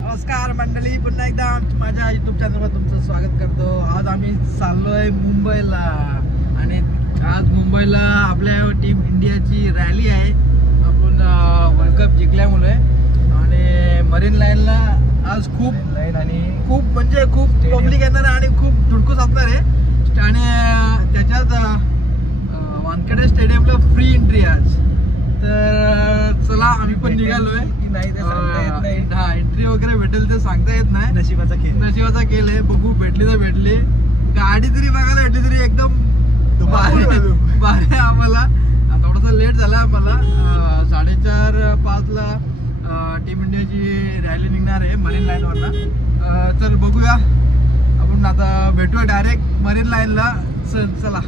नमस्कार मंडळी, पुन्हा एकदा माझ्या युट्यूब चॅनलवर तुमचं स्वागत करतो। आज आम्ही चाललोय मुंबईला आणि आज मुंबईला आपल्या टीम इंडियाची रॅली आहे। आपण वर्ल्ड कप जिंकल्यामुळे आणि मरीन लाईनला आज खूप म्हणजे खूप पब्लिक येणार आहे आणि खूप धुडकूस असणार आहे आणि त्याच्यात वानखेडे स्टेडियमला फ्री एंट्री आज। तर चला आम्ही पण निघालोय की नाही ते सांगता येत नाही। हा, एंट्री वगैरे भेटेल ते सांगता येत नाही, नशिबाचा खेळ आहे। बघू, भेटली तर भेटली। गाडी तरी बघायला भेटली तरी एकदम भारी आम्हाला। थोडासा लेट झाला आम्हाला, 4:30-5 ला टीम इंडियाची रॅली निघणार आहे मरीन लाईन वरना। तर बघूया, आपण आता भेटूया डायरेक्ट मरीन लाईनला। चला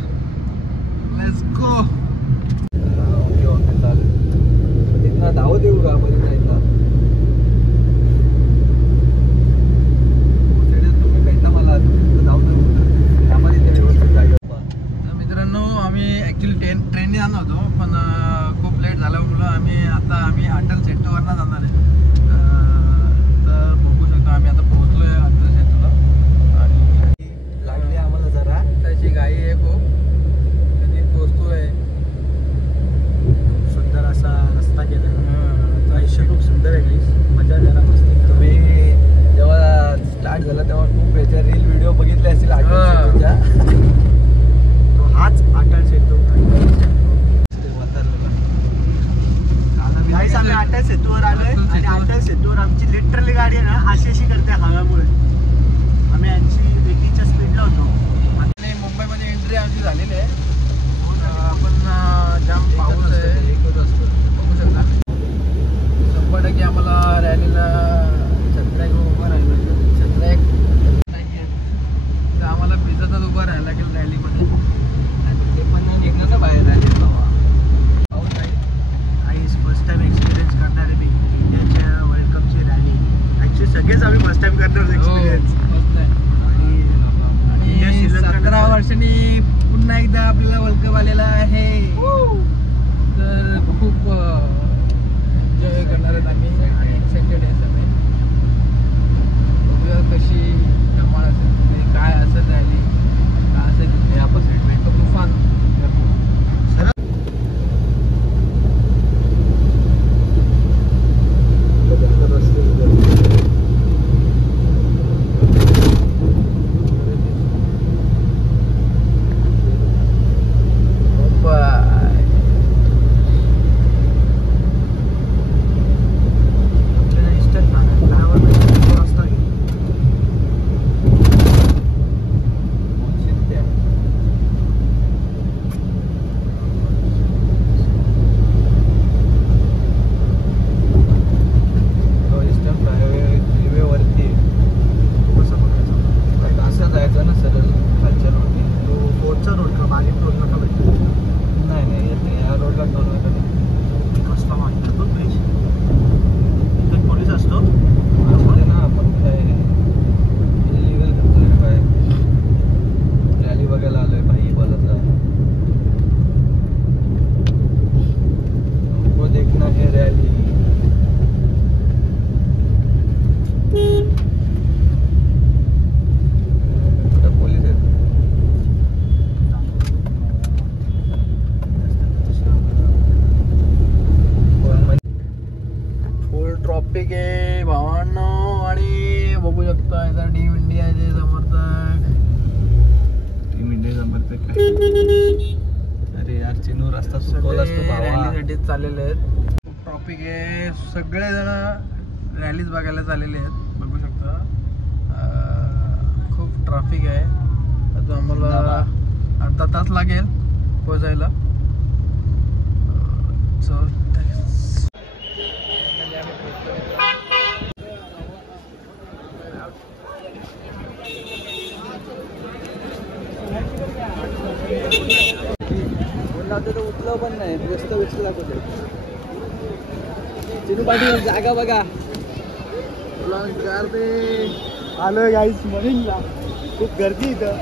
लेट्स गो। धाव देऊ का मरीन लाईनला? तुम्ही भेटा मला, धाव देऊ आम्हाला इथे व्यवस्थित जागा। तर मित्रांनो, आम्ही ॲक्च्युली ट्रेनने जाणार होतो पण खूप लेट झाल्यामुळं आम्ही अटल सेंटरवरनं जाणार आहे। तर बघू शकतो आम्ही आता पोहोचलोय अटल सेंटरला आणि लागली आम्हाला जरा त्याची घाई आहे खूप, कधी पोहोचतोय। सुंदर असा रस्ता केला, आयुष्य खूप सुंदर आहे गाईस, मजा करा मस्ती। तुम्ही जेव्हा स्टार्ट झाला तेव्हा खूप याच्या रील व्हिडिओ बघितले असतील अटल सेतूच्या, हाच अटल सेतू। गाईस आम्ही अटल सेतूवर आलोय आणि अटल सेतूवर आमची लिटरली गाडी आहे ना अशी करते हव्यामुळे। आम्ही 80-80च्या स्पीडला होतो आणि मुंबईमध्ये एंट्री आमची झालेली आहे। आपण जाम पाऊस आहे, बघू शकता 100% आम्हाला रॅलीला छत्र्या उभं राहिलं, छत्र्या नाही तर आम्हाला भिजतच उभं राहायला लागेल रॅलीमध्ये। ते पण निघणार ना बाहेर रॅली पाऊस आहे। आईस फर्स्ट टाइम एक्सपिरियन्स करणार आहे मी इंडियाच्या वर्ल्ड कपची रॅली। ॲक्च्युली सगळेच आम्ही फर्स्ट टाइम करणार एक्सपिरियन्स आणि 17 वर्षांनी पुन्हा एकदा आपल्याला वर्ल्ड कप आलेला आहे। तर खूप एन्जॉय करणार आहेत आम्ही आणि एक्साइटेड आहे सगळे। बघूया कशी धमाल असेल, काय असेल रॅली, काय असेल अपोजिट तुफान। ट्रॉफिक आहे भावांनो आणि बघू शकता याचा टीम इंडियाचे समर्थक, टीम इंडिया समर्थक। अरे यार चिनू रस्ता सुकवला असतो, रॅलीसाठी चाललेले आहेत। ट्रॅफिक आहे. सगळेजण रॅलीज बघायला चाललेले आहेत, बघू शकता. खूप ट्रॅफिक आहे. आता आम्हाला अर्धा तास लागेल पोहोचायला. उचलं पण नाही, रस्ता विचलं दाखवते. चिनू पाटील जागा बघा. आलोय गाईस मरीनला, खूप गर्दी इथं.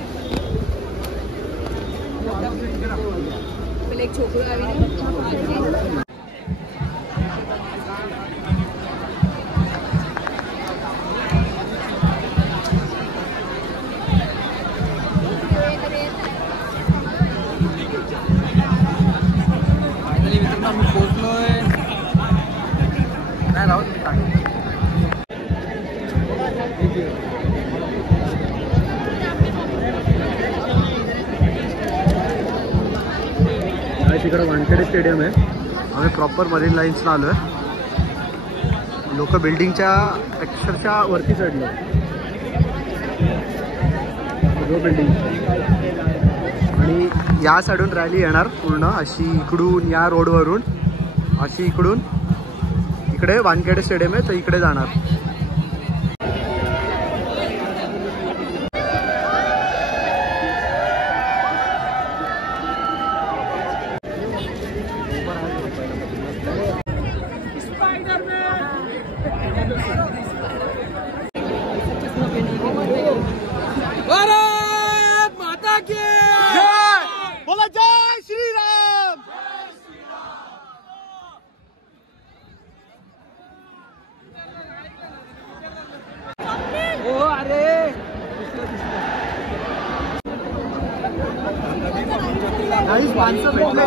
एक छोकरू आवी पोहोचलोय. नाही राहून तिकडे वानखेडे स्टेडियम आहे. आम्ही प्रॉपर मरीन लाईन्सला आलो आहे. लोक बिल्डिंगच्या अक्षरशः वरती चढले. बिल्डिंग आणि या साईडून रॅली येणार पूर्ण अशी इकडून या रोडवरून अशी इकडून इकडे वानखेडे स्टेडियम आहे तर इकडे जाणार. भारत माता की जय. बोला जय श्रीराम. ओ अरे माणसं भेटले.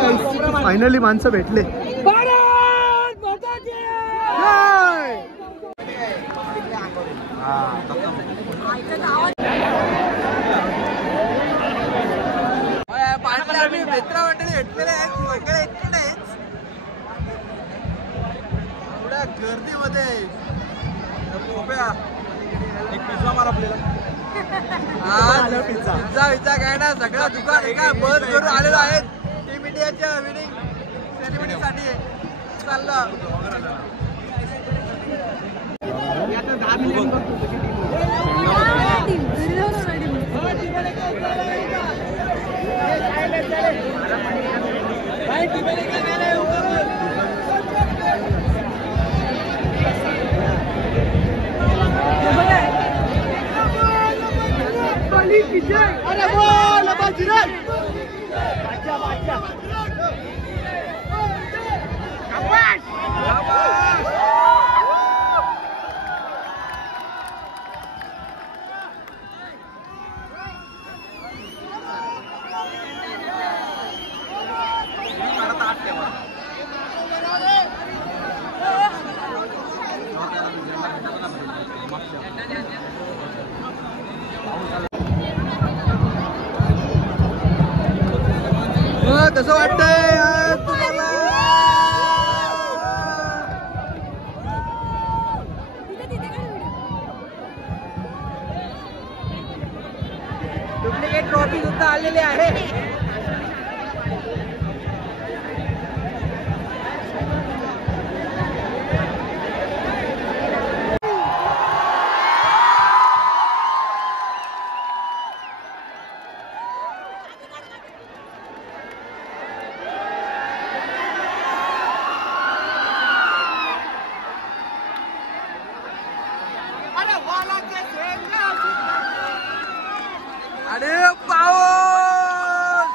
फायनली माणसं भेटले. भारत माता की जय. आम्ही मित्र मंडळी भेटलेले आहेत. सगळे इकडेच एवढ्या गर्दीमध्ये. एक पिझ्झा मार आपल्याला. पिझ्झा काय ना सगळा दुकान एका बस करून आलेलो आहेत. टीम इंडियाच्या विनिंग सेलिब्रिटीसाठी चाललं. अरे बोल बाजीराव. कसं वाटतंय तुम्हाला? डुप्लिकेट ट्रॉफी सुद्धा आलेली आहे. अरे पाऊस.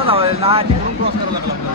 असं लावलेलं ना, तिकडून क्रॉस करायला लागला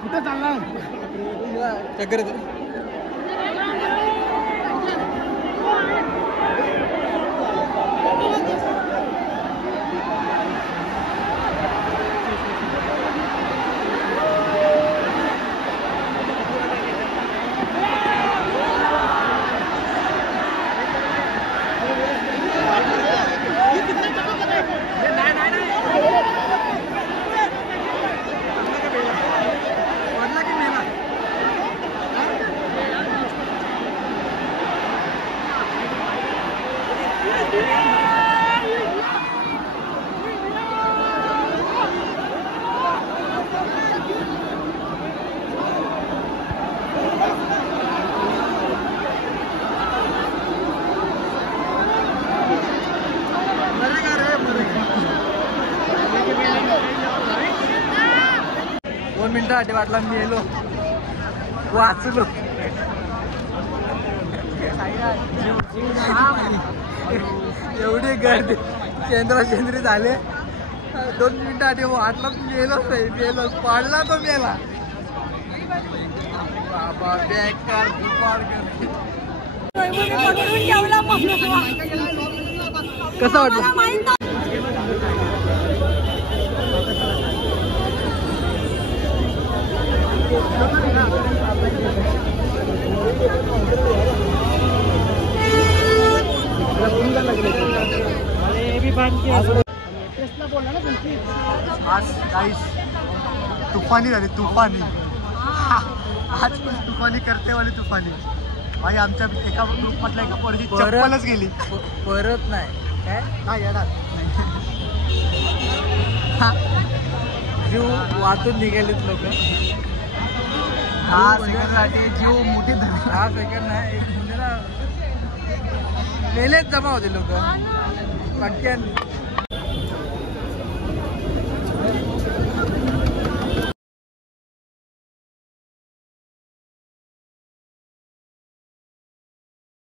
कुठं चालला चक्कर दोन मिनिटासाठी वाटला मी येलो वाचलो एवढी गर्दी चेंद्री झाले 2 मिनिटासाठी वाटला मी येलोच नाही गेलो पडला तो मेला बाबा बेकार कसं वाटलं आज गाइस तूफानी झाली तूफानी आज तूफानी करते वाली तूफानी भाई आमच्या एका ग्रुप मधल्या एका पोरीची चप्पलच गेली परत नाही काय नाही येणार जीव वाटून निघालेत लोक 10 सेकंडसाठी जीव मोठी धरली 10 सेकंड नाही एक मुलीला मेलेच जमा होते लोक पटक्यान